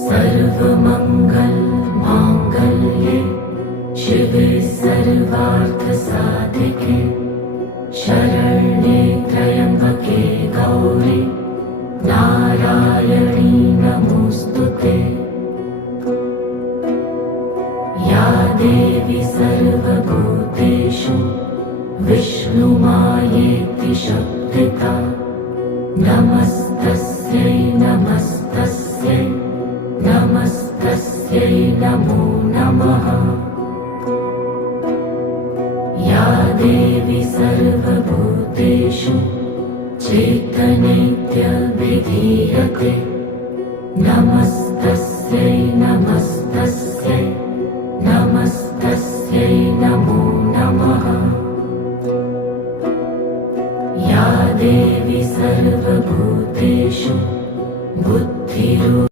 सर्वमंगल मांगल्ये शिवे सर्वार्थसाधिके शरण्ये त्र्यंबके गौरी नारायणी नमोस्तुते। या देवी सर्वभूतेषु विष्णुमायेति शक्तिता नमस्तस्यै नमस्तस्यै नमस्तस्यै नमो नमः। या देवी सर्वभूतेषु चैतन्येत्यभिधीयते नमस्तस्यै